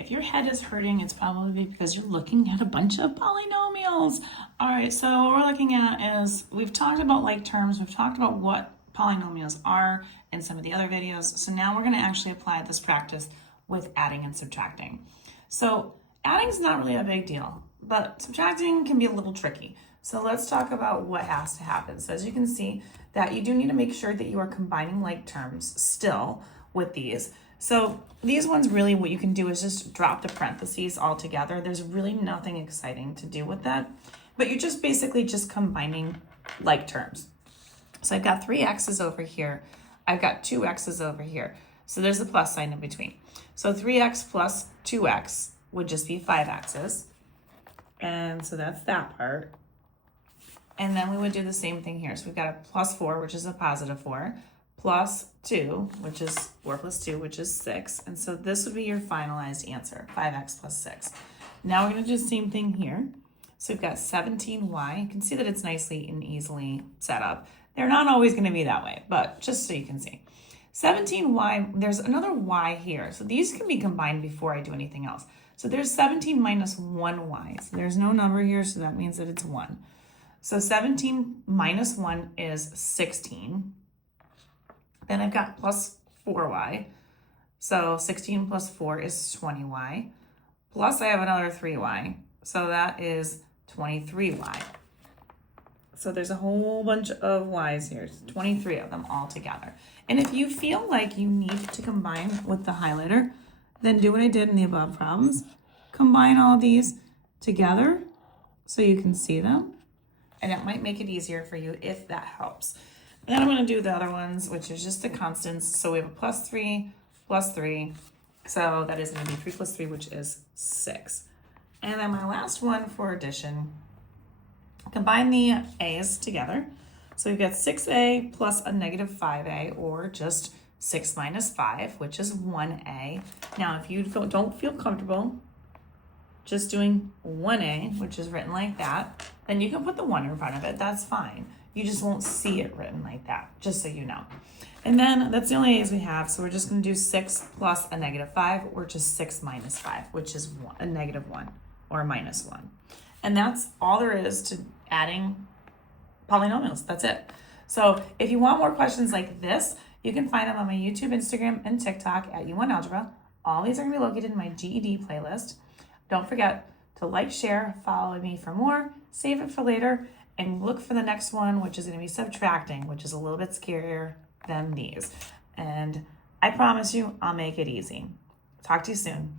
if your head is hurting, it's probably because you're looking at a bunch of polynomials. All right, so what we're looking at is, we've talked about like terms, we've talked about what polynomials are in some of the other videos. So now we're gonna actually apply this practice with adding and subtracting. So adding is not really a big deal, but subtracting can be a little tricky. So let's talk about what has to happen. So as you can see, that you do need to make sure that you are combining like terms still with these. So these ones, really what you can do is just drop the parentheses all together. There's really nothing exciting to do with that, but you're just basically just combining like terms. So I've got 3x's over here. I've got 2x's over here. So there's a plus sign in between. So 3x plus 2x would just be 5x's. And so that's that part. And then we would do the same thing here. So we've got a plus 4, which is a positive 4, plus 2, which is 4 plus 2, which is 6. And so this would be your finalized answer, 5x plus 6. Now we're going to do the same thing here. So we've got 17y. You can see that it's nicely and easily set up. They're not always going to be that way, but just so you can see. 17y, there's another y here. So these can be combined before I do anything else. So there's 17 minus 1y. So there's no number here, so that means that it's 1. So 17 minus 1 is 16. Then I've got plus 4y. So 16 plus 4 is 20y. Plus I have another 3y. So that is 23y. So there's a whole bunch of y's here, 23 of them all together. And if you feel like you need to combine with the highlighter, then do what I did in the above problems. Combine all these together so you can see them. And it might make it easier for you if that helps. And then I'm going to do the other ones, which is just the constants. So we have a plus 3, plus 3. So that is going to be 3 plus 3, which is 6. And then my last one for addition, combine the a's together. So we've got 6a plus a negative 5a, or just 6 minus 5, which is 1a. Now, if you don't feel comfortable just doing 1a, which is written like that, then you can put the 1 in front of it. That's fine. You just won't see it written like that, just so you know. And then that's the only a's we have. So we're just going to do 6 plus a negative 5, or just 6 minus 5, which is a negative 1 or a minus 1. And that's all there is to adding polynomials. That's it. So if you want more questions like this, you can find them on my YouTube, Instagram, and TikTok at U1Algebra. All these are going to be located in my GED playlist. Don't forget to like, share, follow me for more, save it for later, and look for the next one, which is going to be subtracting, which is a little bit scarier than these. And I promise you, I'll make it easy. Talk to you soon.